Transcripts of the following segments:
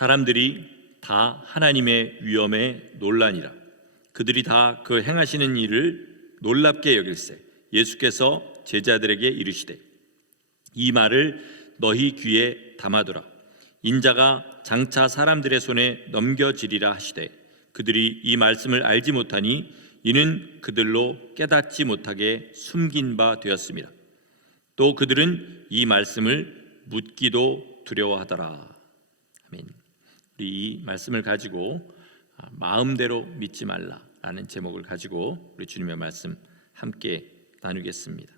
사람들이 다 하나님의 위엄에 놀라니라. 그들이 다 그 행하시는 일을 놀랍게 여길세 예수께서 제자들에게 이르시되 이 말을 너희 귀에 담아두라. 인자가 장차 사람들의 손에 넘겨지리라 하시되 그들이 이 말씀을 알지 못하니 이는 그들로 깨닫지 못하게 숨긴 바 되었습니다. 또 그들은 이 말씀을 묻기도 두려워하더라. 아멘. 우리 이 말씀을 가지고 마음대로 믿지 말라라는 제목을 가지고 우리 주님의 말씀 함께 나누겠습니다.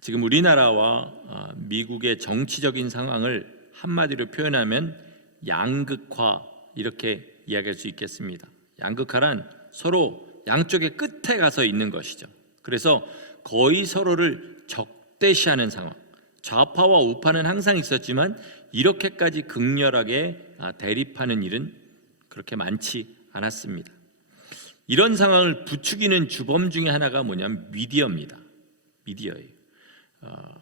지금 우리나라와 미국의 정치적인 상황을 한마디로 표현하면 양극화 이렇게 이야기할 수 있겠습니다. 양극화란 서로 양쪽의 끝에 가서 있는 것이죠. 그래서 거의 서로를 적대시하는 상황. 좌파와 우파는 항상 있었지만 이렇게까지 극렬하게 대립하는 일은 그렇게 많지 않았습니다. 이런 상황을 부추기는 주범 중에 하나가 뭐냐면 미디어입니다. 미디어예요.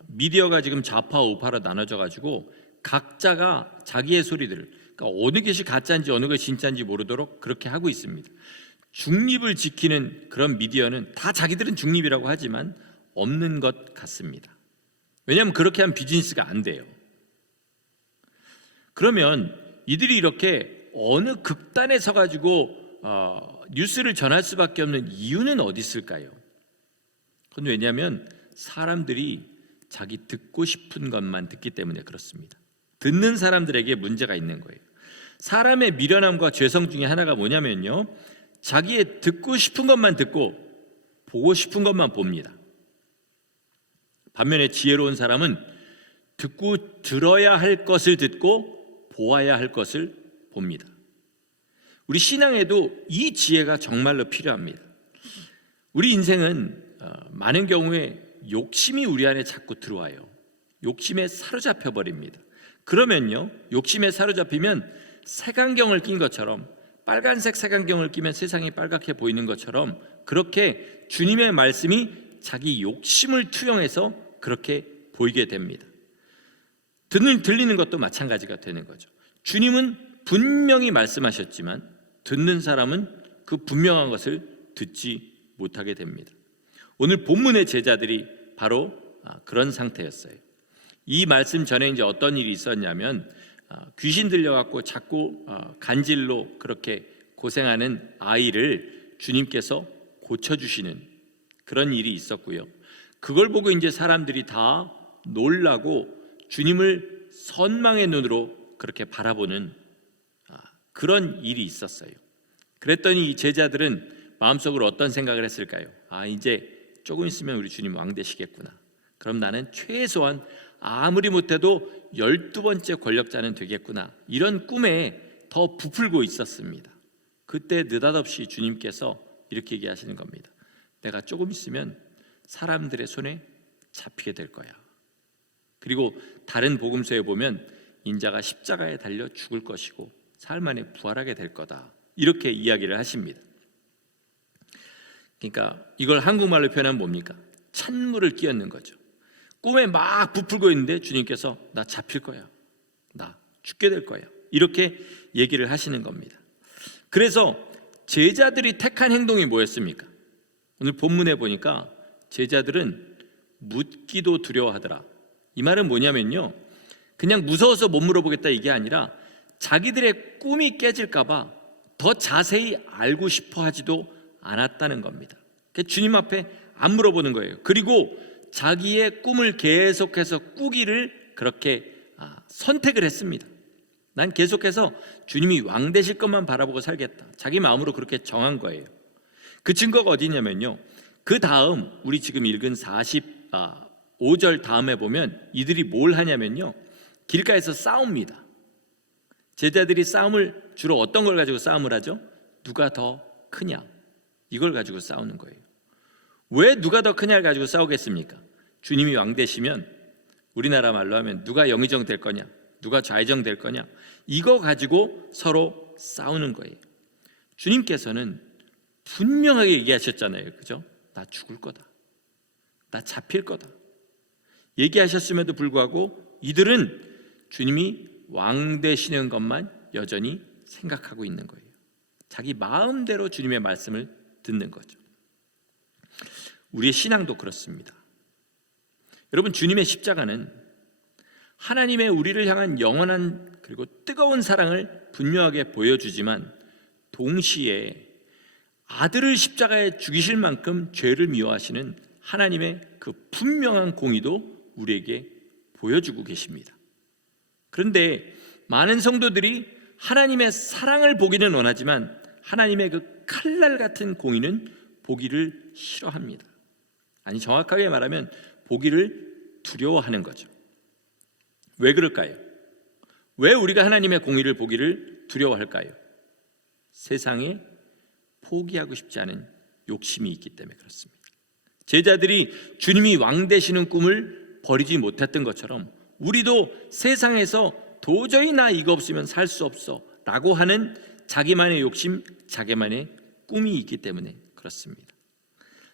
미디어가 지금 좌파 우파로 나눠져 가지고 각자가 자기의 소리들을, 그러니까 어느 것이 가짜인지 어느 것이 진짜인지 모르도록 그렇게 하고 있습니다. 중립을 지키는 그런 미디어는 다 자기들은 중립이라고 하지만 없는 것 같습니다. 왜냐하면 그렇게 하면 비즈니스가 안 돼요. 그러면 이들이 이렇게 어느 극단에 서가지고 뉴스를 전할 수밖에 없는 이유는 어디 있을까요? 그건 왜냐하면 사람들이 자기 듣고 싶은 것만 듣기 때문에 그렇습니다. 듣는 사람들에게 문제가 있는 거예요. 사람의 미련함과 죄성 중에 하나가 뭐냐면요, 자기의 듣고 싶은 것만 듣고 보고 싶은 것만 봅니다. 반면에 지혜로운 사람은 듣고 들어야 할 것을 듣고 보아야 할 것을 봅니다. 우리 신앙에도 이 지혜가 정말로 필요합니다. 우리 인생은 많은 경우에 욕심이 우리 안에 자꾸 들어와요. 욕심에 사로잡혀 버립니다. 그러면요, 욕심에 사로잡히면 색안경을 낀 것처럼, 빨간색 색안경을 끼면 세상이 빨갛게 보이는 것처럼 그렇게 주님의 말씀이 자기 욕심을 투영해서 그렇게 보이게 됩니다. 들리는 것도 마찬가지가 되는 거죠. 주님은 분명히 말씀하셨지만 듣는 사람은 그 분명한 것을 듣지 못하게 됩니다. 오늘 본문의 제자들이 바로 그런 상태였어요. 이 말씀 전에 이제 어떤 일이 있었냐면 귀신 들려갖고 자꾸 간질로 그렇게 고생하는 아이를 주님께서 고쳐주시는 그런 일이 있었고요. 그걸 보고 이제 사람들이 다 놀라고 주님을 선망의 눈으로 그렇게 바라보는 그런 일이 있었어요. 그랬더니 이 제자들은 마음속으로 어떤 생각을 했을까요? 이제 조금 있으면 우리 주님 왕 되시겠구나. 그럼 나는 최소한 아무리 못해도 12번째 권력자는 되겠구나. 이런 꿈에 더 부풀고 있었습니다. 그때 느닷없이 주님께서 이렇게 얘기하시는 겁니다. 내가 조금 있으면 사람들의 손에 잡히게 될 거야. 그리고 다른 복음서에 보면 인자가 십자가에 달려 죽을 것이고 사흘 만에 부활하게 될 거다. 이렇게 이야기를 하십니다. 그러니까 이걸 한국말로 표현하면 뭡니까? 찬물을 끼얹는 거죠. 꿈에 막 부풀고 있는데 주님께서 나 잡힐 거야, 나 죽게 될 거야, 이렇게 얘기를 하시는 겁니다. 그래서 제자들이 택한 행동이 뭐였습니까? 오늘 본문에 보니까 제자들은 묻기도 두려워하더라. 이 말은 뭐냐면요, 그냥 무서워서 못 물어보겠다 이게 아니라 자기들의 꿈이 깨질까 봐 더 자세히 알고 싶어 하지도 않았다는 겁니다. 주님 앞에 안 물어보는 거예요. 그리고 자기의 꿈을 계속해서 꾸기를 그렇게 선택을 했습니다. 난 계속해서 주님이 왕 되실 것만 바라보고 살겠다. 자기 마음으로 그렇게 정한 거예요. 그 증거가 어디냐면요, 그 다음 우리 지금 읽은 45절 다음에 보면 이들이 뭘 하냐면요, 길가에서 싸웁니다. 제자들이 싸움을 주로 어떤 걸 가지고 싸움을 하죠? 누가 더 크냐, 이걸 가지고 싸우는 거예요. 왜 누가 더 크냐를 가지고 싸우겠습니까? 주님이 왕 되시면 우리나라 말로 하면 누가 영의정 될 거냐, 누가 좌의정 될 거냐, 이거 가지고 서로 싸우는 거예요. 주님께서는 분명하게 얘기하셨잖아요. 그죠? 나 죽을 거다, 나 잡힐 거다 얘기하셨음에도 불구하고 이들은 주님이 왕 되시는 것만 여전히 생각하고 있는 거예요. 자기 마음대로 주님의 말씀을 듣는 거죠. 우리의 신앙도 그렇습니다. 여러분, 주님의 십자가는 하나님의 우리를 향한 영원한 그리고 뜨거운 사랑을 분명하게 보여주지만 동시에 아들을 십자가에 죽이실 만큼 죄를 미워하시는 하나님의 그 분명한 공의도 우리에게 보여주고 계십니다. 그런데 많은 성도들이 하나님의 사랑을 보기는 원하지만 하나님의 그 칼날 같은 공의는 보기를 싫어합니다. 아니, 정확하게 말하면 보기를 두려워하는 거죠. 왜 그럴까요? 왜 우리가 하나님의 공의를 보기를 두려워할까요? 세상에 포기하고 싶지 않은 욕심이 있기 때문에 그렇습니다. 제자들이 주님이 왕 되시는 꿈을 버리지 못했던 것처럼 우리도 세상에서 도저히 나 이거 없으면 살 수 없어 라고 하는 자기만의 욕심, 자기만의 꿈이 있기 때문에 그렇습니다.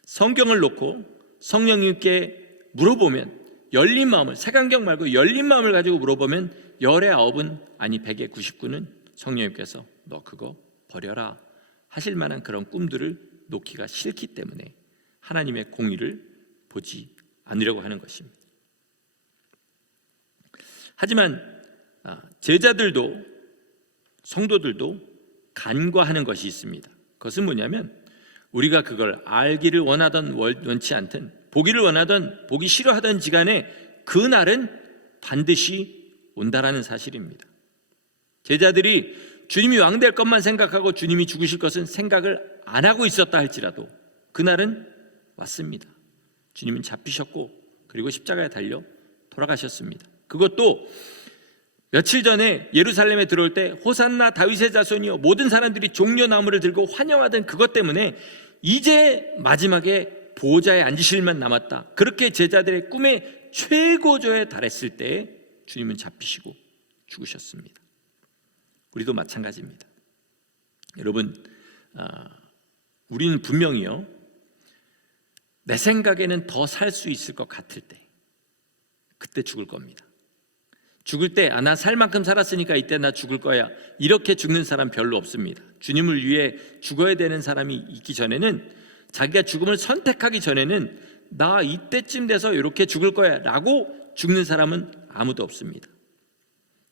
성경을 놓고 성령님께 물어보면 열린 마음을, 색안경 말고 열린 마음을 가지고 물어보면 열의 9은 아니 100의 99는 성령님께서 너 그거 버려라 하실 만한 그런 꿈들을 놓기가 싫기 때문에 하나님의 공의를 보지 않으려고 하는 것입니다. 하지만 제자들도 성도들도 간과하는 것이 있습니다. 그것은 뭐냐면 우리가 그걸 알기를 원하던 원치 않든 보기를 원하던 보기 싫어하던 지간에 그날은 반드시 온다라는 사실입니다. 제자들이 주님이 왕 될 것만 생각하고 주님이 죽으실 것은 생각을 안 하고 있었다 할지라도 그날은 왔습니다. 주님은 잡히셨고 그리고 십자가에 달려 돌아가셨습니다. 그것도 며칠 전에 예루살렘에 들어올 때 호산나 다윗의 자손이여 모든 사람들이 종려나무를 들고 환영하던 그것 때문에 이제 마지막에 보좌에 앉으실 만 남았다, 그렇게 제자들의 꿈의 최고조에 달했을 때 주님은 잡히시고 죽으셨습니다. 우리도 마찬가지입니다. 여러분, 우리는 분명히요 내 생각에는 더 살 수 있을 것 같을 때 그때 죽을 겁니다. 죽을 때 나 살 만큼 살았으니까 이때 나 죽을 거야 이렇게 죽는 사람 별로 없습니다. 주님을 위해 죽어야 되는 사람이 있기 전에는, 자기가 죽음을 선택하기 전에는 나 이때쯤 돼서 이렇게 죽을 거야 라고 죽는 사람은 아무도 없습니다.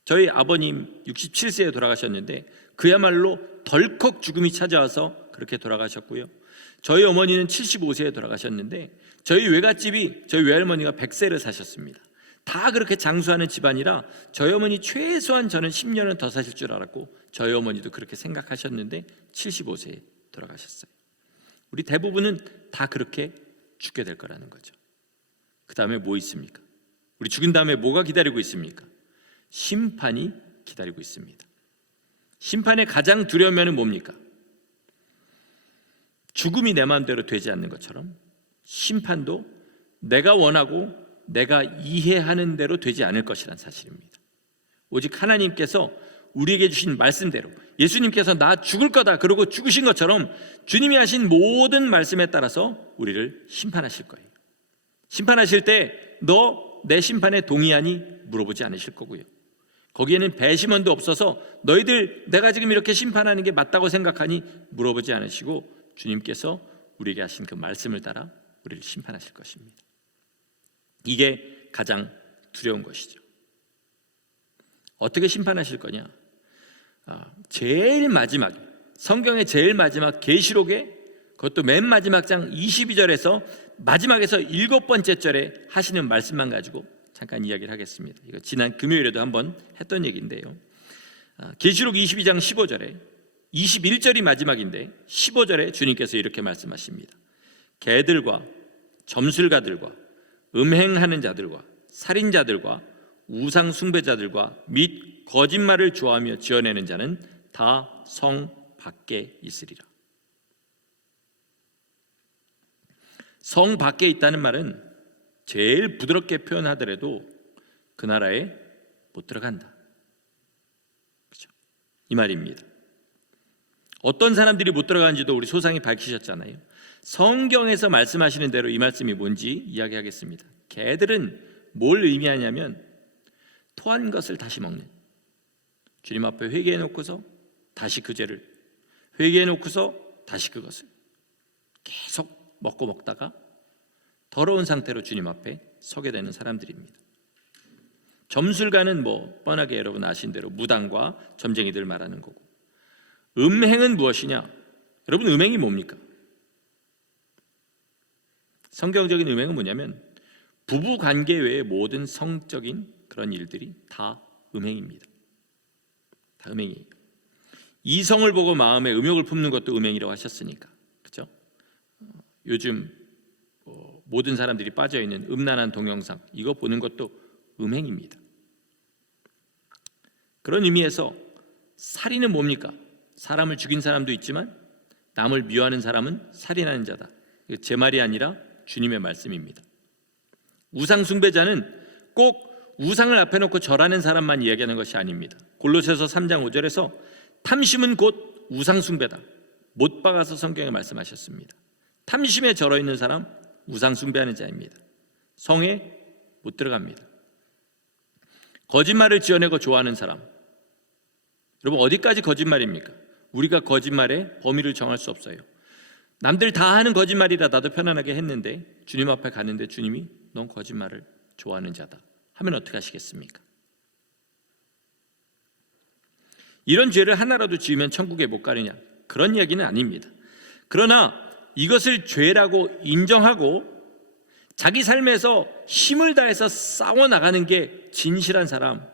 저희 아버님 67세에 돌아가셨는데 그야말로 덜컥 죽음이 찾아와서 그렇게 돌아가셨고요. 저희 어머니는 75세에 돌아가셨는데 저희 외갓집이 저희 외할머니가 100세를 사셨습니다. 다 그렇게 장수하는 집안이라 저희 어머니 최소한 저는 10년은 더 사실 줄 알았고 저희 어머니도 그렇게 생각하셨는데 75세에 돌아가셨어요. 우리 대부분은 다 그렇게 죽게 될 거라는 거죠. 그 다음에 뭐 있습니까? 우리 죽은 다음에 뭐가 기다리고 있습니까? 심판이 기다리고 있습니다. 심판의 가장 두려운 면은 뭡니까? 죽음이 내 마음대로 되지 않는 것처럼 심판도 내가 원하고 내가 이해하는 대로 되지 않을 것이란 사실입니다. 오직 하나님께서 우리에게 주신 말씀대로, 예수님께서 나 죽을 거다 그러고 죽으신 것처럼 주님이 하신 모든 말씀에 따라서 우리를 심판하실 거예요. 심판하실 때 너 내 심판에 동의하니 물어보지 않으실 거고요. 거기에는 배심원도 없어서 너희들 내가 지금 이렇게 심판하는 게 맞다고 생각하니 물어보지 않으시고 주님께서 우리에게 하신 그 말씀을 따라 우리를 심판하실 것입니다. 이게 가장 두려운 것이죠. 어떻게 심판하실 거냐? 제일 마지막에, 성경의 제일 마지막 계시록에, 그것도 맨 마지막 장 22절에서 마지막에서 7번째 절에 하시는 말씀만 가지고 잠깐 이야기를 하겠습니다. 이거 지난 금요일에도 한번 했던 얘기인데요. 계시록 22장 15절에 21절이 마지막인데 15절에 주님께서 이렇게 말씀하십니다. 개들과 점술가들과 음행하는 자들과 살인자들과 우상 숭배자들과 및 거짓말을 좋아하며 지어내는 자는 다 성 밖에 있으리라. 성 밖에 있다는 말은 제일 부드럽게 표현하더라도 그 나라에 못 들어간다, 그렇죠? 이 말입니다. 어떤 사람들이 못 들어가는지도 우리 소상이 밝히셨잖아요. 성경에서 말씀하시는 대로 이 말씀이 뭔지 이야기하겠습니다. 개들은 뭘 의미하냐면 토한 것을 다시 먹는, 주님 앞에 회개해 놓고서 다시 그 죄를, 회개해 놓고서 다시 그것을 계속 먹고 먹다가 더러운 상태로 주님 앞에 서게 되는 사람들입니다. 점술가는 뻔하게 여러분 아신 대로 무당과 점쟁이들 말하는 거고, 음행은 무엇이냐? 여러분, 음행이 뭡니까? 성경적인 음행은 뭐냐면 부부 관계 외의 모든 성적인 그런 일들이 다 음행입니다. 다 음행이에요. 이성을 보고 마음에 음욕을 품는 것도 음행이라고 하셨으니까, 그렇죠? 요즘 모든 사람들이 빠져 있는 음란한 동영상, 이거 보는 것도 음행입니다. 그런 의미에서 살인은 뭡니까? 사람을 죽인 사람도 있지만 남을 미워하는 사람은 살인하는 자다. 제 말이 아니라 주님의 말씀입니다. 우상 숭배자는 꼭 우상을 앞에 놓고 절하는 사람만 이야기하는 것이 아닙니다. 골로새서 3장 5절에서 탐심은 곧 우상 숭배다, 못 박아서 성경에 말씀하셨습니다. 탐심에 절어 있는 사람 우상 숭배하는 자입니다. 성에 못 들어갑니다. 거짓말을 지어내고 좋아하는 사람, 여러분, 어디까지 거짓말입니까? 우리가 거짓말의 범위를 정할 수 없어요. 남들 다 하는 거짓말이라 나도 편안하게 했는데 주님 앞에 갔는데 주님이 넌 거짓말을 좋아하는 자다 하면 어떻게 하시겠습니까? 이런 죄를 하나라도 지으면 천국에 못 가느냐, 그런 이야기는 아닙니다. 그러나 이것을 죄라고 인정하고 자기 삶에서 힘을 다해서 싸워나가는 게 진실한 사람,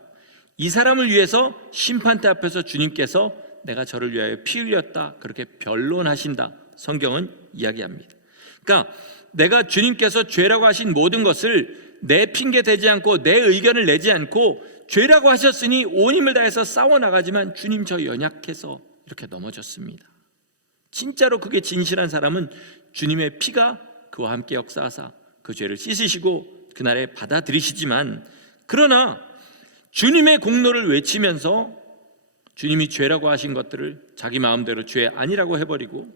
이 사람을 위해서 심판대 앞에서 주님께서 내가 저를 위하여 피 흘렸다, 그렇게 변론하신다, 성경은 이야기합니다. 그러니까 내가 주님께서 죄라고 하신 모든 것을 내 핑계 대지 않고 내 의견을 내지 않고 죄라고 하셨으니 온 힘을 다해서 싸워나가지만 주님 저 연약해서 이렇게 넘어졌습니다. 진짜로 그게 진실한 사람은 주님의 피가 그와 함께 역사하사 그 죄를 씻으시고 그날에 받아들이시지만, 그러나 주님의 공로를 외치면서 주님이 죄라고 하신 것들을 자기 마음대로 죄 아니라고 해버리고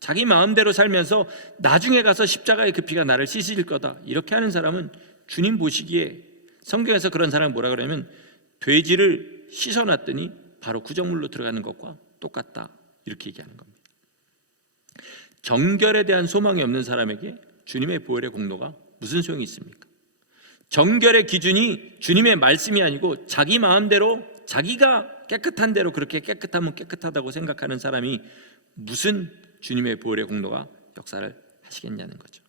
자기 마음대로 살면서 나중에 가서 십자가의 그 피가 나를 씻을 거다, 이렇게 하는 사람은 주님 보시기에, 성경에서 그런 사람을 뭐라 그러냐면 돼지를 씻어놨더니 바로 구정물로 들어가는 것과 똑같다, 이렇게 얘기하는 겁니다. 정결에 대한 소망이 없는 사람에게 주님의 보혈의 공로가 무슨 소용이 있습니까? 정결의 기준이 주님의 말씀이 아니고 자기 마음대로 자기가 깨끗한 대로 그렇게 깨끗하면 깨끗하다고 생각하는 사람이 무슨 주님의 보혈의 공로가 역사를 하시겠냐는 거죠.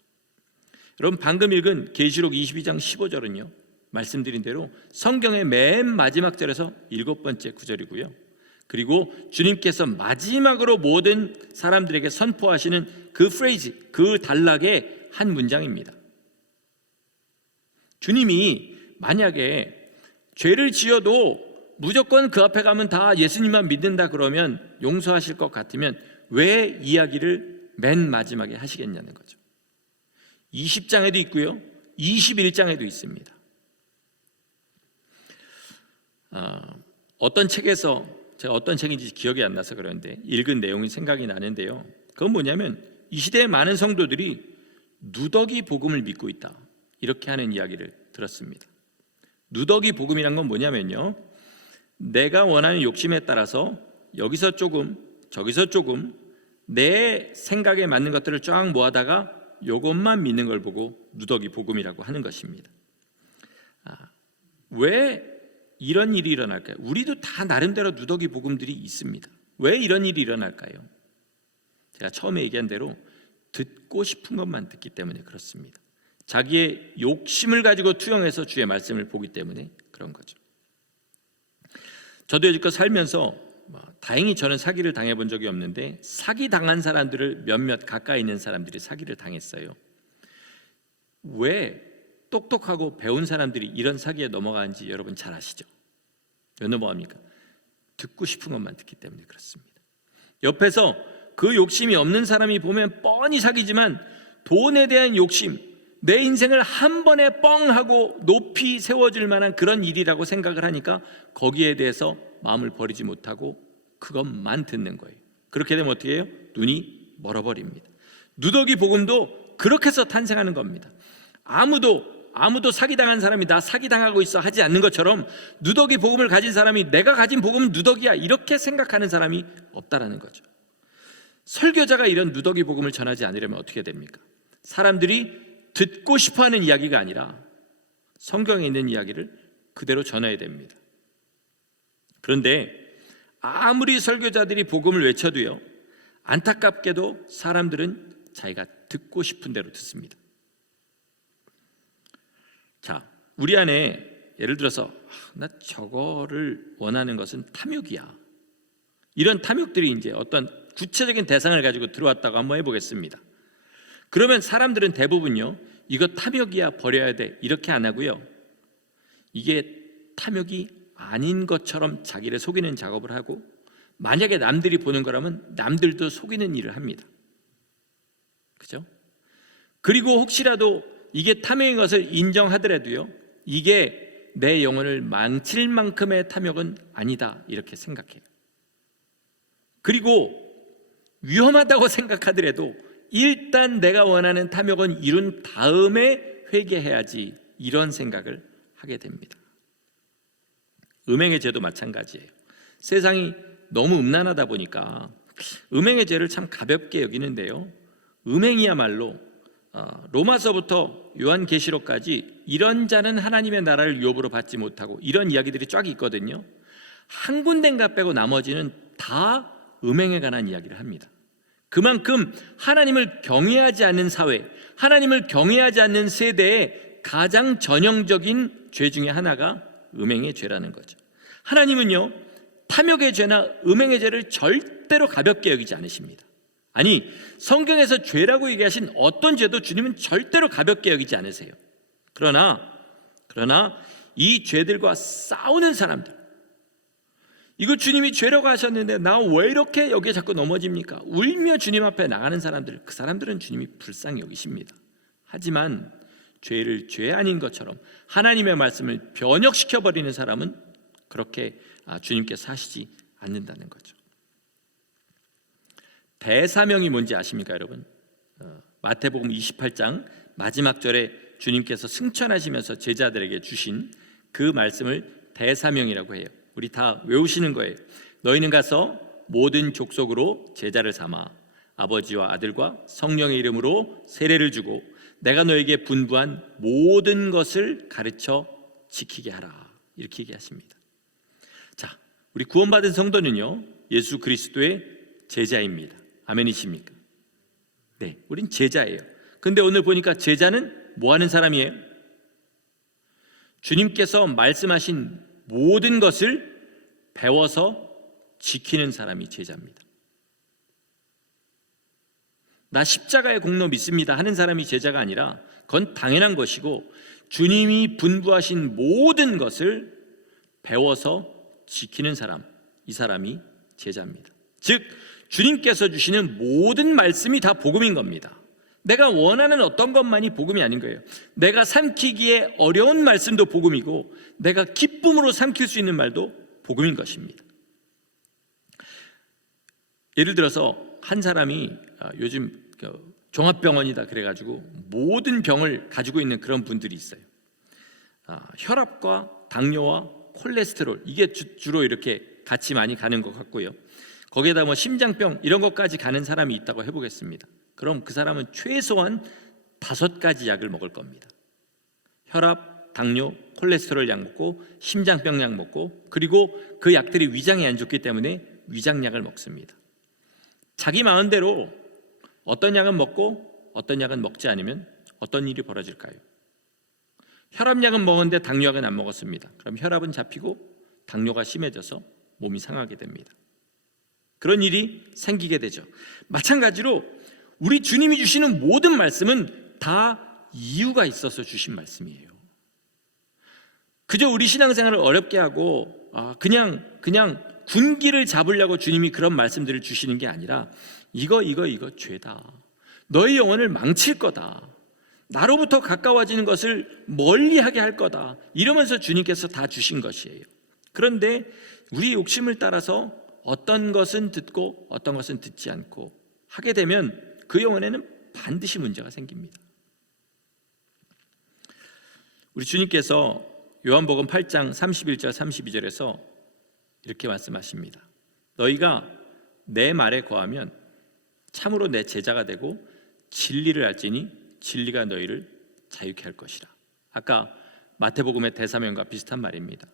여러분, 방금 읽은 계시록 22장 15절은요, 말씀드린 대로 성경의 맨 마지막 절에서 7번째 구절이고요, 그리고 주님께서 마지막으로 모든 사람들에게 선포하시는 그 프레이즈, 그 단락의 한 문장입니다. 주님이 만약에 죄를 지어도 무조건 그 앞에 가면 다 예수님만 믿는다 그러면 용서하실 것 같으면 왜 이야기를 맨 마지막에 하시겠냐는 거죠. 20장에도 있고요, 21장에도 있습니다. 어떤 책에서, 제가 어떤 책인지 기억이 안 나서 그러는데 읽은 내용이 생각이 나는데요, 그건 뭐냐면 이 시대의 많은 성도들이 누더기 복음을 믿고 있다, 이렇게 하는 이야기를 들었습니다. 누더기 복음이란 건 뭐냐면요, 내가 원하는 욕심에 따라서 여기서 조금 저기서 조금 내 생각에 맞는 것들을 쫙 모아다가 이것만 믿는 걸 보고 누더기 복음이라고 하는 것입니다. 왜 이런 일이 일어날까요? 우리도 다 나름대로 누더기 복음들이 있습니다. 왜 이런 일이 일어날까요? 제가 처음에 얘기한 대로 듣고 싶은 것만 듣기 때문에 그렇습니다. 자기의 욕심을 가지고 투영해서 주의 말씀을 보기 때문에 그런 거죠. 저도 여지껏 살면서 다행히 저는 사기를 당해본 적이 없는데 사기 당한 사람들을 몇몇 가까이 있는 사람들이 사기를 당했어요. 왜 똑똑하고 배운 사람들이 이런 사기에 넘어가는지 여러분 잘 아시죠? 왜 넘어갑니까? 듣고 싶은 것만 듣기 때문에 그렇습니다. 옆에서 그 욕심이 없는 사람이 보면 뻔히 사기지만 돈에 대한 욕심, 내 인생을 한 번에 뻥 하고 높이 세워질 만한 그런 일이라고 생각을 하니까 거기에 대해서 마음을 버리지 못하고 그것만 듣는 거예요. 그렇게 되면 어떻게 해요? 눈이 멀어버립니다. 누더기 복음도 그렇게 해서 탄생하는 겁니다. 아무도 아무도 사기당한 사람이 나 사기당하고 있어 하지 않는 것처럼 누더기 복음을 가진 사람이 내가 가진 복음은 누더기야 이렇게 생각하는 사람이 없다라는 거죠. 설교자가 이런 누더기 복음을 전하지 않으려면 어떻게 됩니까? 사람들이 듣고 싶어하는 이야기가 아니라 성경에 있는 이야기를 그대로 전해야 됩니다. 그런데 아무리 설교자들이 복음을 외쳐도요, 안타깝게도 사람들은 자기가 듣고 싶은 대로 듣습니다. 자, 우리 안에 예를 들어서 나 저거를 원하는 것은 탐욕이야. 이런 탐욕들이 이제 어떤 구체적인 대상을 가지고 들어왔다고 한번 해보겠습니다. 그러면 사람들은 대부분요, 이거 탐욕이야 버려야 돼 이렇게 안 하고요, 이게 탐욕이 아닌 것처럼 자기를 속이는 작업을 하고, 만약에 남들이 보는 거라면 남들도 속이는 일을 합니다. 그죠? 그리고 혹시라도 이게 탐욕인 것을 인정하더라도요, 이게 내 영혼을 망칠 만큼의 탐욕은 아니다 이렇게 생각해요. 그리고 위험하다고 생각하더라도 일단 내가 원하는 탐욕은 이룬 다음에 회개해야지 이런 생각을 하게 됩니다. 음행의 죄도 마찬가지예요. 세상이 너무 음란하다 보니까 음행의 죄를 참 가볍게 여기는데요, 음행이야말로 로마서부터 요한계시록까지 이런 자는 하나님의 나라를 유업으로 받지 못하고 이런 이야기들이 쫙 있거든요. 한 군데인가 빼고 나머지는 다 음행에 관한 이야기를 합니다. 그만큼 하나님을 경외하지 않는 사회, 하나님을 경외하지 않는 세대의 가장 전형적인 죄 중에 하나가 음행의 죄라는 거죠. 하나님은요, 탐욕의 죄나 음행의 죄를 절대로 가볍게 여기지 않으십니다. 아니, 성경에서 죄라고 얘기하신 어떤 죄도 주님은 절대로 가볍게 여기지 않으세요. 그러나 이 죄들과 싸우는 사람들, 이거 주님이 죄라고 하셨는데 나 왜 이렇게 여기에 자꾸 넘어집니까? 울며 주님 앞에 나가는 사람들, 그 사람들은 주님이 불쌍히 여기십니다. 하지만 죄를 죄 아닌 것처럼 하나님의 말씀을 변역시켜버리는 사람은 그렇게 주님께서 하시지 않는다는 거죠. 대사명이 뭔지 아십니까, 여러분? 마태복음 28장 마지막 절에 주님께서 승천하시면서 제자들에게 주신 그 말씀을 대사명이라고 해요. 우리 다 외우시는 거예요. 너희는 가서 모든 족속으로 제자를 삼아 아버지와 아들과 성령의 이름으로 세례를 주고 내가 너에게 분부한 모든 것을 가르쳐 지키게 하라, 이렇게 얘기하십니다. 자, 우리 구원받은 성도는요, 예수 그리스도의 제자입니다. 아멘이십니까? 네, 우린 제자예요. 근데 오늘 보니까 제자는 뭐 하는 사람이에요? 주님께서 말씀하신 모든 것을 배워서 지키는 사람이 제자입니다. 나 십자가의 공로 믿습니다 하는 사람이 제자가 아니라 그건 당연한 것이고, 주님이 분부하신 모든 것을 배워서 지키는 사람, 이 사람이 제자입니다. 즉 주님께서 주시는 모든 말씀이 다 복음인 겁니다. 내가 원하는 어떤 것만이 복음이 아닌 거예요. 내가 삼키기에 어려운 말씀도 복음이고 내가 기쁨으로 삼킬 수 있는 말도 복음인 것입니다. 예를 들어서 한 사람이 요즘 종합병원이다 그래가지고 모든 병을 가지고 있는 그런 분들이 있어요. 혈압과 당뇨와 콜레스테롤, 이게 주로 이렇게 같이 많이 가는 것 같고요. 거기에다 뭐 심장병 이런 것까지 가는 사람이 있다고 해보겠습니다. 그럼 그 사람은 최소한 5가지 약을 먹을 겁니다. 혈압, 당뇨, 콜레스테롤 약 먹고 심장병 약 먹고, 그리고 그 약들이 위장에 안 좋기 때문에 위장약을 먹습니다. 자기 마음대로 어떤 약은 먹고 어떤 약은 먹지 않으면 어떤 일이 벌어질까요? 혈압약은 먹었는데 당뇨약은 안 먹었습니다. 그럼 혈압은 잡히고 당뇨가 심해져서 몸이 상하게 됩니다. 그런 일이 생기게 되죠. 마찬가지로 우리 주님이 주시는 모든 말씀은 다 이유가 있어서 주신 말씀이에요. 그저 우리 신앙생활을 어렵게 하고 그냥 군기를 잡으려고 주님이 그런 말씀들을 주시는 게 아니라 이거 죄다, 너희 영혼을 망칠 거다, 나로부터 가까워지는 것을 멀리하게 할 거다, 이러면서 주님께서 다 주신 것이에요. 그런데 우리 욕심을 따라서 어떤 것은 듣고 어떤 것은 듣지 않고 하게 되면 그 영혼에는 반드시 문제가 생깁니다. 우리 주님께서 요한복음 8장 31절 32절에서 이렇게 말씀하십니다. 너희가 내 말에 거하면 참으로 내 제자가 되고 진리를 알지니 진리가 너희를 자유케 할 것이라. 아까 마태복음의 대사명과 비슷한 말입니다.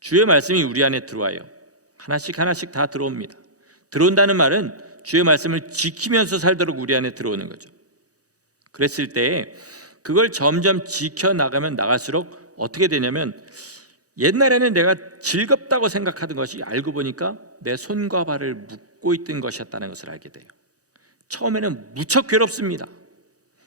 주의 말씀이 우리 안에 들어와요. 하나씩 하나씩 다 들어옵니다. 들어온다는 말은 주의 말씀을 지키면서 살도록 우리 안에 들어오는 거죠. 그랬을 때 그걸 점점 지켜나가면 나갈수록 어떻게 되냐면, 옛날에는 내가 즐겁다고 생각하던 것이 알고 보니까 내 손과 발을 묶고 있던 것이었다는 것을 알게 돼요. 처음에는 무척 괴롭습니다.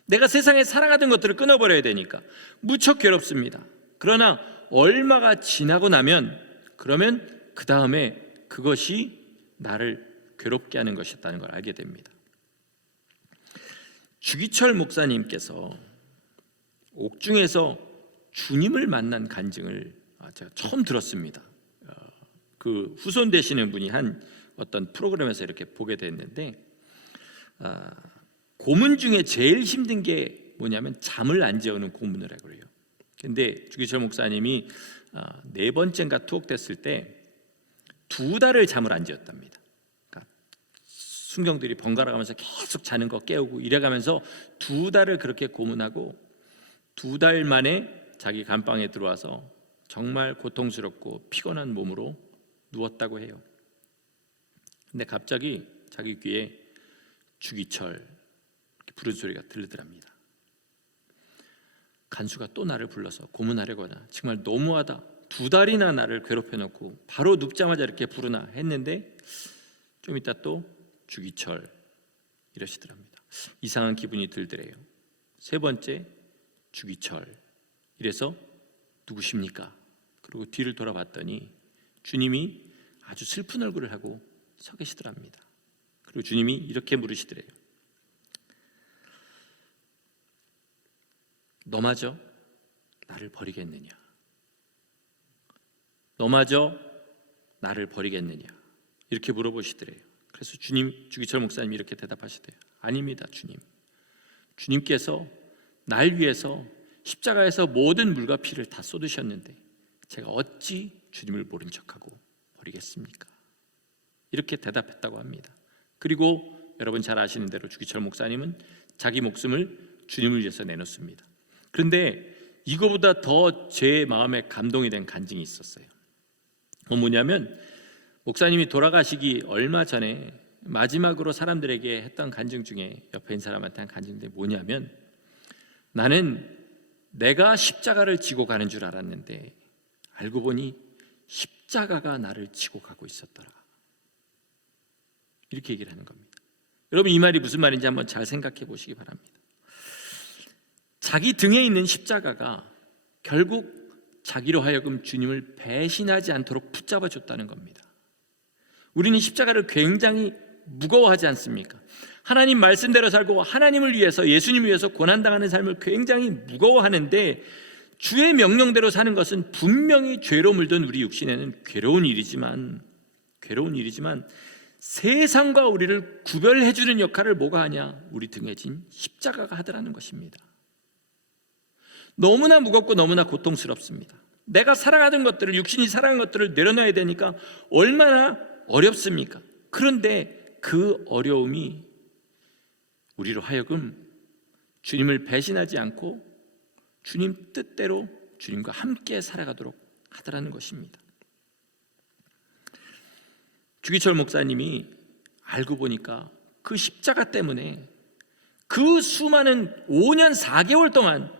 내가 세상에 사랑하던 것들을 끊어버려야 되니까 무척 괴롭습니다. 그러나 얼마가 지나고 나면, 그러면 그 다음에 그것이 나를 괴롭게 하는 것이었다는 걸 알게 됩니다. 주기철 목사님께서 옥중에서 주님을 만난 간증을 제가 처음 들었습니다. 그 후손 되시는 분이 한 어떤 프로그램에서 이렇게 보게 됐는데, 고문 중에 제일 힘든 게 뭐냐면 잠을 안 재우는 고문을 하고 그래요. 근데 주기철 목사님이 4번째인가 투옥됐을 때 2달을 잠을 안 재웠답니다. 그러니까 순경들이 번갈아 가면서 계속 자는 거 깨우고 이래가면서 2달을 그렇게 고문하고 2달 만에 자기 감방에 들어와서 정말 고통스럽고 피곤한 몸으로 누웠다고 해요. 근데 갑자기 자기 귀에 주기철 이렇게 부른 소리가 들리더랍니다. 간수가 또 나를 불러서 고문하려거나 정말 너무하다, 2달이나 나를 괴롭혀 놓고 바로 눕자마자 이렇게 부르나 했는데, 좀 이따 또 주기철 이러시더랍니다. 이상한 기분이 들더래요. 3번째 주기철 이래서 누구십니까? 그리고 뒤를 돌아봤더니 주님이 아주 슬픈 얼굴을 하고 서 계시더랍니다. 그리고 주님이 이렇게 물으시더래요. 너마저 나를 버리겠느냐? 너마저 나를 버리겠느냐? 이렇게 물어보시더래요. 그래서 주기철 목사님이 이렇게 대답하시대요. 아닙니다, 주님. 주님께서 날 위해서 십자가에서 모든 물과 피를 다 쏟으셨는데 제가 어찌 주님을 모른 척하고 버리겠습니까? 이렇게 대답했다고 합니다. 그리고 여러분 잘 아시는 대로 주기철 목사님은 자기 목숨을 주님을 위해서 내놓습니다. 그런데 이거보다 더 제 마음에 감동이 된 간증이 있었어요. 뭐냐면, 목사님이 돌아가시기 얼마 전에 마지막으로 사람들에게 했던 간증 중에, 옆에 있는 사람한테 한 간증인데 뭐냐면, 나는 내가 십자가를 지고 가는 줄 알았는데 알고 보니 십자가가 나를 지고 가고 있었더라. 이렇게 얘기를 하는 겁니다. 여러분, 이 말이 무슨 말인지 한번 잘 생각해 보시기 바랍니다. 자기 등에 있는 십자가가 결국 자기로 하여금 주님을 배신하지 않도록 붙잡아 줬다는 겁니다. 우리는 십자가를 굉장히 무거워하지 않습니까? 하나님 말씀대로 살고 하나님을 위해서, 예수님을 위해서 고난당하는 삶을 굉장히 무거워하는데, 주의 명령대로 사는 것은 분명히 죄로 물든 우리 육신에는 괴로운 일이지만 세상과 우리를 구별해주는 역할을 뭐가 하냐? 우리 등에 진 십자가가 하더라는 것입니다. 너무나 무겁고 너무나 고통스럽습니다. 내가 사랑하던 것들을, 육신이 사랑하는 것들을 내려놔야 되니까 얼마나 어렵습니까? 그런데 그 어려움이 우리로 하여금 주님을 배신하지 않고 주님 뜻대로 주님과 함께 살아가도록 하더라는 것입니다. 주기철 목사님이 알고 보니까 그 십자가 때문에 그 수많은 5년 4개월 동안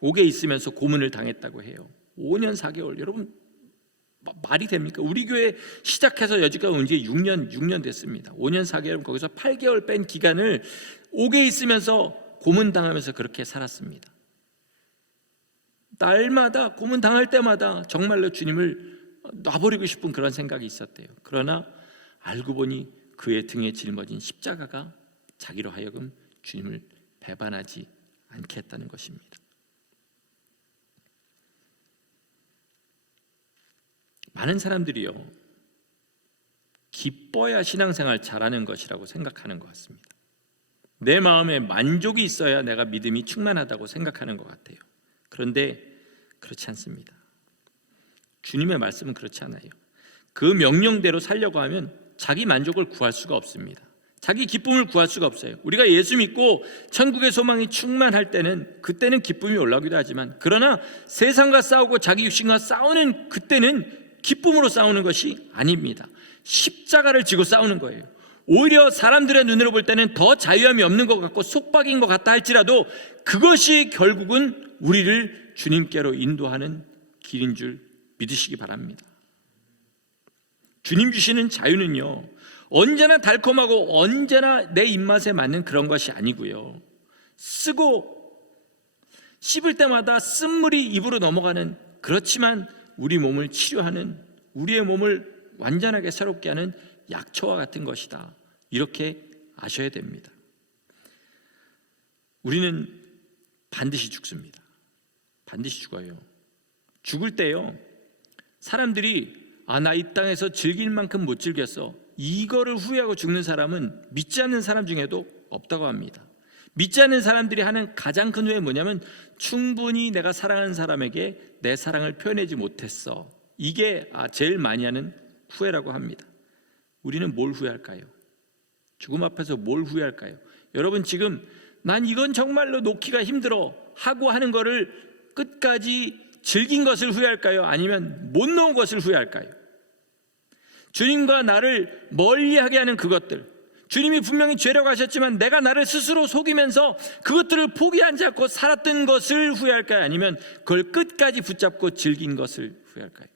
옥에 있으면서 고문을 당했다고 해요. 5년 4개월. 여러분, 말이 됩니까? 우리 교회 시작해서 여지까지 온 지 6년 됐습니다. 5년 4개월, 거기서 8개월 뺀 기간을 옥에 있으면서 고문당하면서 그렇게 살았습니다. 날마다 고문당할 때마다 정말로 주님을 놔버리고 싶은 그런 생각이 있었대요. 그러나 알고 보니 그의 등에 짊어진 십자가가 자기로 하여금 주님을 배반하지 않게 했다는 것입니다. 많은 사람들이요, 기뻐야 신앙생활 잘하는 것이라고 생각하는 것 같습니다. 내 마음에 만족이 있어야 내가 믿음이 충만하다고 생각하는 것 같아요. 그런데 그렇지 않습니다. 주님의 말씀은 그렇지 않아요. 그 명령대로 살려고 하면 자기 만족을 구할 수가 없습니다. 자기 기쁨을 구할 수가 없어요. 우리가 예수 믿고 천국의 소망이 충만할 때는, 그때는 기쁨이 올라오기도 하지만, 그러나 세상과 싸우고 자기 육신과 싸우는 그때는 기쁨으로 싸우는 것이 아닙니다. 십자가를 지고 싸우는 거예요. 오히려 사람들의 눈으로 볼 때는 더 자유함이 없는 것 같고 속박인 것 같다 할지라도 그것이 결국은 우리를 주님께로 인도하는 길인 줄 믿으시기 바랍니다. 주님 주시는 자유는요, 언제나 달콤하고 언제나 내 입맛에 맞는 그런 것이 아니고요, 쓰고 씹을 때마다 쓴물이 입으로 넘어가는, 그렇지만 우리 몸을 치료하는, 우리의 몸을 완전하게 새롭게 하는 약초와 같은 것이다. 이렇게 아셔야 됩니다. 우리는 반드시 죽습니다. 반드시 죽어요. 죽을 때요, 사람들이 나 이 땅에서 즐길 만큼 못 즐겼어, 이거를 후회하고 죽는 사람은 믿지 않는 사람 중에도 없다고 합니다. 믿지 않는 사람들이 하는 가장 큰 후회는 뭐냐면, 충분히 내가 사랑하는 사람에게 내 사랑을 표현하지 못했어, 이게 제일 많이 하는 후회라고 합니다. 우리는 뭘 후회할까요? 죽음 앞에서 뭘 후회할까요? 여러분, 지금 난 이건 정말로 놓기가 힘들어 하고 하는 거를 끝까지 즐긴 것을 후회할까요? 아니면 못 놓은 것을 후회할까요? 주님과 나를 멀리하게 하는 그것들, 주님이 분명히 죄라고 하셨지만 내가 나를 스스로 속이면서 그것들을 포기하지 않고 살았던 것을 후회할까요? 아니면 그걸 끝까지 붙잡고 즐긴 것을 후회할까요?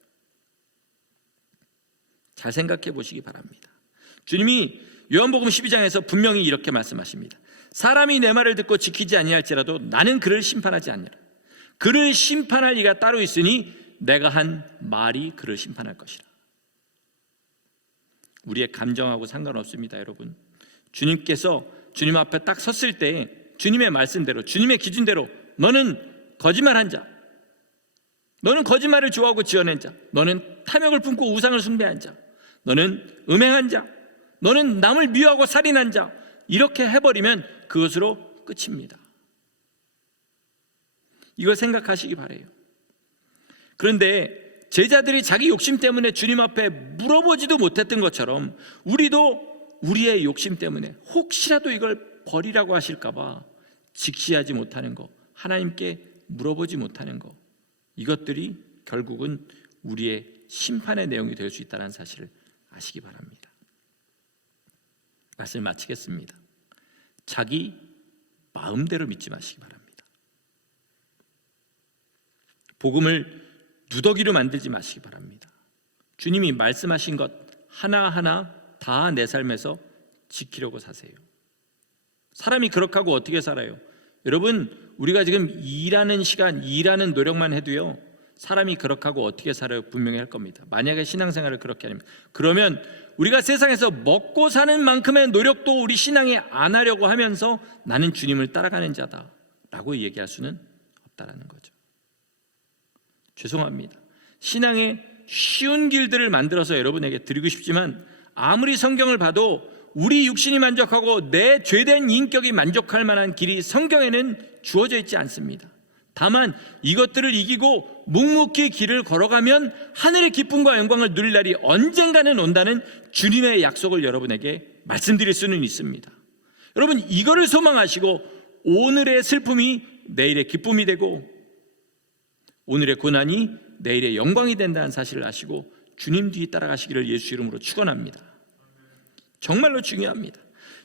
잘 생각해 보시기 바랍니다. 주님이 요한복음 12장에서 분명히 이렇게 말씀하십니다. 사람이 내 말을 듣고 지키지 아니할지라도 나는 그를 심판하지 않느라. 그를 심판할 이가 따로 있으니 내가 한 말이 그를 심판할 것이라. 우리의 감정하고 상관없습니다. 여러분, 주님께서 주님 앞에 딱 섰을 때 주님의 말씀대로, 주님의 기준대로, 너는 거짓말한 자, 너는 거짓말을 좋아하고 지어낸 자, 너는 탐욕을 품고 우상을 숭배한 자, 너는 음행한 자, 너는 남을 미워하고 살인한 자, 이렇게 해버리면 그것으로 끝입니다. 이걸 생각하시기 바라요. 그런데 제자들이 자기 욕심 때문에 주님 앞에 물어보지도 못했던 것처럼 우리도 우리의 욕심 때문에 혹시라도 이걸 버리라고 하실까봐 직시하지 못하는 거, 하나님께 물어보지 못하는 거, 이것들이 결국은 우리의 심판의 내용이 될 수 있다는 사실을 아시기 바랍니다. 말씀을 마치겠습니다. 자기 마음대로 믿지 마시기 바랍니다. 복음을 누더기로 만들지 마시기 바랍니다. 주님이 말씀하신 것 하나하나 다 내 삶에서 지키려고 사세요. 사람이 그렇게 하고 어떻게 살아요? 여러분, 우리가 지금 일하는 시간, 일하는 노력만 해도요, 사람이 그렇게 하고 어떻게 살아요? 분명히 할 겁니다. 만약에 신앙생활을 그렇게 하면, 그러면 우리가 세상에서 먹고 사는 만큼의 노력도 우리 신앙에 안 하려고 하면서 나는 주님을 따라가는 자다 라고 얘기할 수는 없다라는 거죠. 죄송합니다. 신앙의 쉬운 길들을 만들어서 여러분에게 드리고 싶지만, 아무리 성경을 봐도 우리 육신이 만족하고 내 죄된 인격이 만족할 만한 길이 성경에는 주어져 있지 않습니다. 다만 이것들을 이기고 묵묵히 길을 걸어가면 하늘의 기쁨과 영광을 누릴 날이 언젠가는 온다는 주님의 약속을 여러분에게 말씀드릴 수는 있습니다. 여러분, 이거를 소망하시고 오늘의 슬픔이 내일의 기쁨이 되고 오늘의 고난이 내일의 영광이 된다는 사실을 아시고 주님 뒤 따라가시기를 예수 이름으로 축원합니다. 정말로 중요합니다.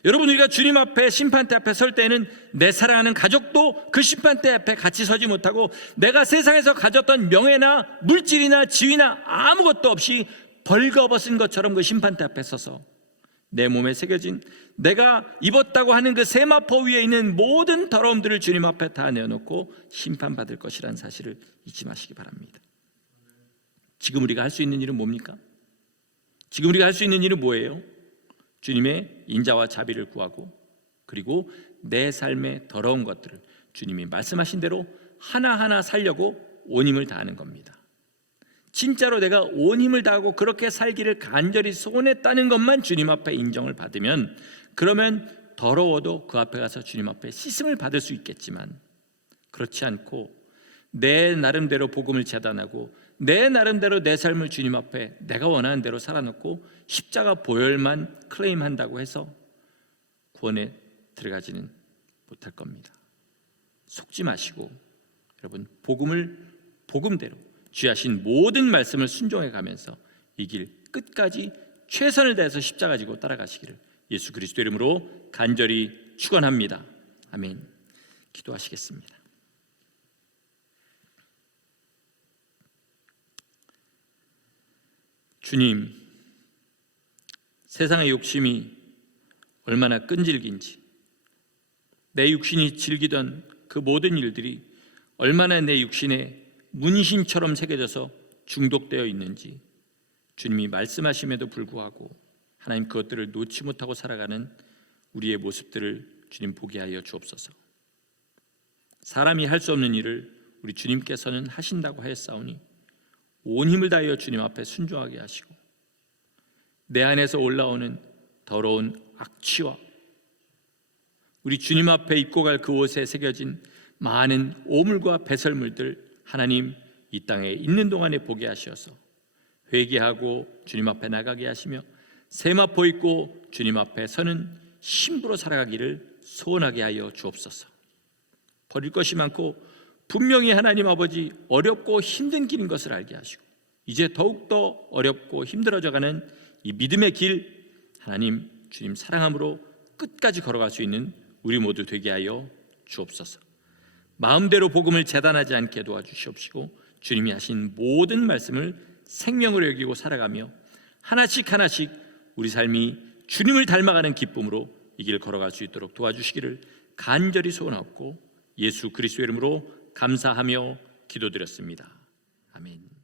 여러분, 우리가 주님 앞에 심판대 앞에 설 때는 내 사랑하는 가족도 그 심판대 앞에 같이 서지 못하고 내가 세상에서 가졌던 명예나 물질이나 지위나 아무것도 없이 벌거벗은 것처럼 그 심판대 앞에 서서 내 몸에 새겨진 내가 입었다고 하는 그 세마포 위에 있는 모든 더러움들을 주님 앞에 다 내어놓고 심판받을 것이라는 사실을 잊지 마시기 바랍니다. 지금 우리가 할 수 있는 일은 뭡니까? 지금 우리가 할 수 있는 일은 뭐예요? 주님의 인자와 자비를 구하고, 그리고 내 삶의 더러운 것들을 주님이 말씀하신 대로 하나하나 살려고 온 힘을 다하는 겁니다. 진짜로 내가 온 힘을 다하고 그렇게 살기를 간절히 소원했다는 것만 주님 앞에 인정을 받으면, 그러면 더러워도 그 앞에 가서 주님 앞에 씻음을 받을 수 있겠지만, 그렇지 않고 내 나름대로 복음을 재단하고 내 나름대로 내 삶을 주님 앞에 내가 원하는 대로 살아놓고 십자가 보혈만 클레임한다고 해서 구원에 들어가지는 못할 겁니다. 속지 마시고 여러분, 복음을 복음대로 주하신 모든 말씀을 순종해 가면서 이 길 끝까지 최선을 다해서 십자가 지고 따라가시기를 예수 그리스도 이름으로 간절히 축원합니다. 아멘. 기도하시겠습니다. 주님, 세상의 욕심이 얼마나 끈질긴지, 내 육신이 즐기던 그 모든 일들이 얼마나 내 육신에 문신처럼 새겨져서 중독되어 있는지 주님이 말씀하심에도 불구하고 하나님 그것들을 놓지 못하고 살아가는 우리의 모습들을 주님 보게 하여 주옵소서. 사람이 할 수 없는 일을 우리 주님께서는 하신다고 하였사오니 온 힘을 다하여 주님 앞에 순종하게 하시고 내 안에서 올라오는 더러운 악취와 우리 주님 앞에 입고 갈 그 옷에 새겨진 많은 오물과 배설물들 하나님 이 땅에 있는 동안에 보게 하셔서 회개하고 주님 앞에 나가게 하시며 세마포 입고 주님 앞에 서는 신부로 살아가기를 소원하게 하여 주옵소서. 버릴 것이 많고 분명히 하나님 아버지 어렵고 힘든 길인 것을 알게 하시고 이제 더욱더 어렵고 힘들어져가는 이 믿음의 길 하나님 주님 사랑함으로 끝까지 걸어갈 수 있는 우리 모두 되게 하여 주옵소서. 마음대로 복음을 재단하지 않게 도와주시옵시고 주님이 하신 모든 말씀을 생명으로 여기고 살아가며 하나씩 하나씩 우리 삶이 주님을 닮아가는 기쁨으로 이 길 걸어갈 수 있도록 도와주시기를 간절히 소원하옵고 예수 그리스도의 이름으로 감사하며 기도드렸습니다. 아멘.